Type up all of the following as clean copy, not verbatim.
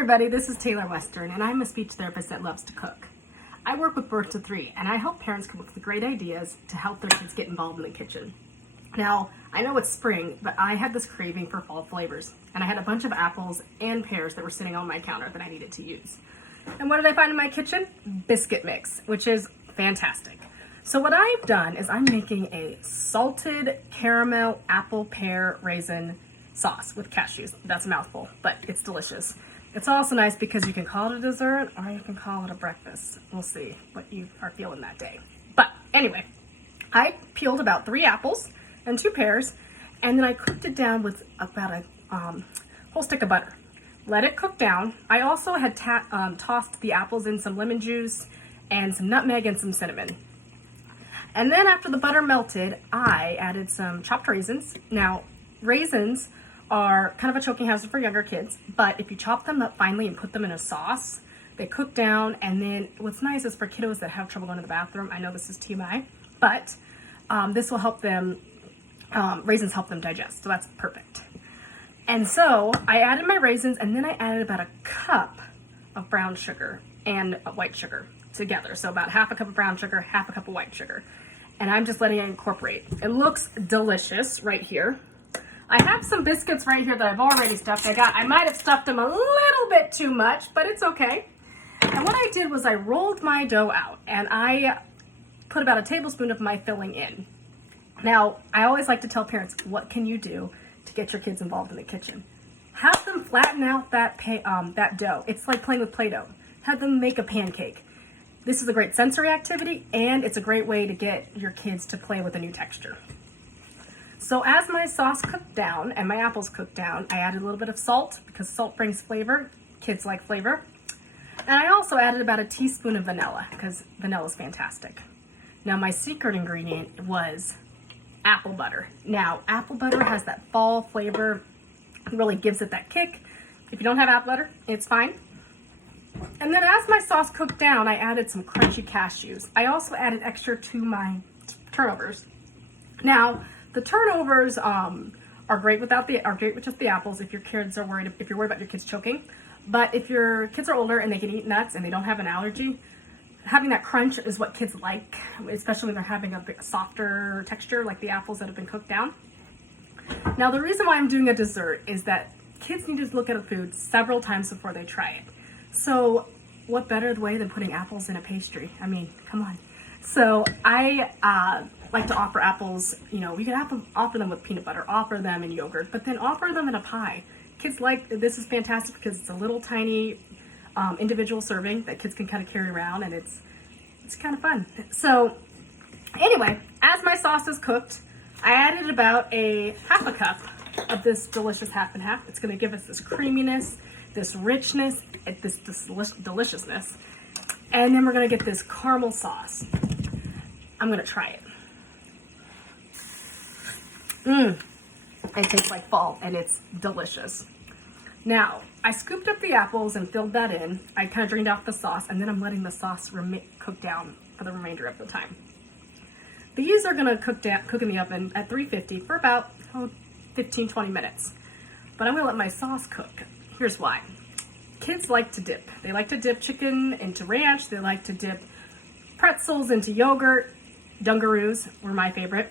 everybody, this is Taylor Western, and I'm a speech therapist that loves to cook. I work with birth to 3, and I help parents come up with great ideas to help their kids get involved in the kitchen. Now, I know it's spring, but I had this craving for fall flavors, and I had a bunch of apples and pears that were sitting on my counter that I needed to use. And what did I find in my kitchen? Biscuit mix, which is fantastic. So what I've done is I'm making a salted caramel apple pear raisin sauce with cashews. That's a mouthful, but it's delicious. It's also nice because you can call it a dessert or you can call it a breakfast. We'll see what you are feeling that day. But anyway, I peeled about 3 apples and 2 pears, and then I cooked it down with about a whole stick of butter. Let it cook down. I also had tossed the apples in some lemon juice and some nutmeg and some cinnamon. And then after the butter melted, I added some chopped raisins. Now, raisins are kind of a choking hazard for younger kids, but if you chop them up finely and put them in a sauce, they cook down. And then what's nice is for kiddos that have trouble going to the bathroom, I know this is TMI, but this will help them, raisins help them digest, so that's perfect. And so I added my raisins, and then I added about a cup of brown sugar and white sugar together. So about half a cup of brown sugar, half a cup of white sugar. And I'm just letting it incorporate. It looks delicious right here. I have some biscuits right here that I've already stuffed. I might have stuffed them a little bit too much, but it's okay. And what I did was I rolled my dough out and I put about a tablespoon of my filling in. Now, I always like to tell parents, what can you do to get your kids involved in the kitchen? Have them flatten out that dough. It's like playing with Play-Doh. Have them make a pancake. This is a great sensory activity, and it's a great way to get your kids to play with a new texture. So as my sauce cooked down and my apples cooked down, I added a little bit of salt because salt brings flavor. Kids like flavor. And I also added about a teaspoon of vanilla because vanilla is fantastic. Now my secret ingredient was apple butter. Now apple butter has that fall flavor, it really gives it that kick. If you don't have apple butter, it's fine. And then as my sauce cooked down, I added some crunchy cashews. I also added extra to my turnovers. Now, the turnovers are great with just the apples if your kids are worried about your kids choking. But if your kids are older and they can eat nuts and they don't have an allergy, having that crunch is what kids like, especially when they're having a bit softer texture like the apples that have been cooked down. Now, the reason why I'm doing a dessert is that kids need to look at a food several times before they try it. So what better way than putting apples in a pastry? I mean, come on. So I like to offer apples, you can offer them with peanut butter, offer them in yogurt, but then offer them in a pie. Kids this is fantastic because it's a little tiny individual serving that kids can kind of carry around, and it's kind of fun. So anyway, as my sauce is cooked, I added about a half a cup of this delicious half and half. It's going to give us this creaminess, this richness, this deliciousness. And then we're going to get this caramel sauce. I'm going to try it. It tastes like fall, and it's delicious. Now, I scooped up the apples and filled that in. I kind of drained off the sauce, and then I'm letting the sauce cook down for the remainder of the time. These are going to cook in the oven at 350 for about 15-20 minutes. But I'm going to let my sauce cook. Here's why. Kids like to dip. They like to dip chicken into ranch. They like to dip pretzels into yogurt. Dungaroos were my favorite.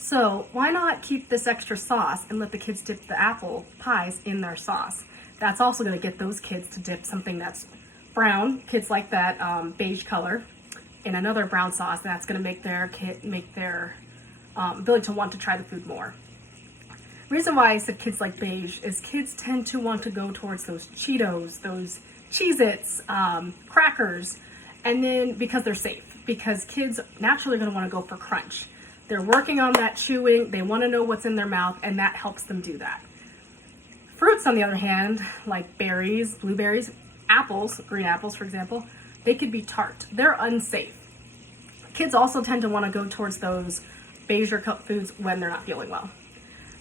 So why not keep this extra sauce and let the kids dip the apple pies in their sauce? That's also going to get those kids to dip something that's brown. Kids like that beige color in another brown sauce. That's going to make their ability to want to try the food more. Reason why I said kids like beige is kids tend to want to go towards those Cheetos, those Cheez-Its, crackers, and then because they're safe. Because kids naturally are going to want to go for crunch. They're working on that chewing, they want to know what's in their mouth, and that helps them do that. Fruits, on the other hand, like berries, blueberries, apples, green apples, for example, they could be tart. They're unsafe. Kids also tend to want to go towards those beige cup foods when they're not feeling well.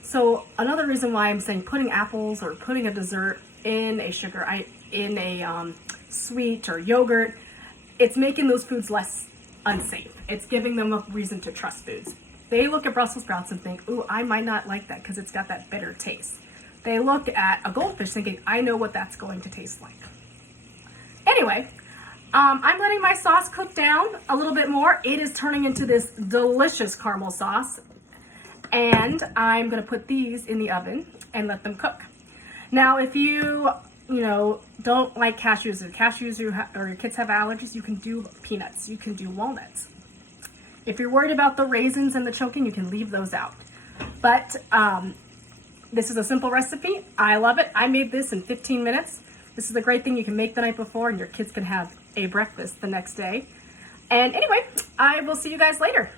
So another reason why I'm saying putting apples or putting a dessert in a sweet or yogurt, it's making those foods less unsafe. It's giving them a reason to trust foods. They look at Brussels sprouts and think, ooh, I might not like that because it's got that bitter taste. they look at a goldfish thinking, I know what that's going to taste like. Anyway, I'm letting my sauce cook down a little bit more. It is turning into this delicious caramel sauce. And I'm gonna put these in the oven and let them cook. Now, if you don't like cashews, or your kids have allergies, you can do peanuts, you can do walnuts. If you're worried about the raisins and the choking, you can leave those out. But this is a simple recipe. I love it. I made this in 15 minutes. This is a great thing you can make the night before and your kids can have a breakfast the next day. And anyway, I will see you guys later.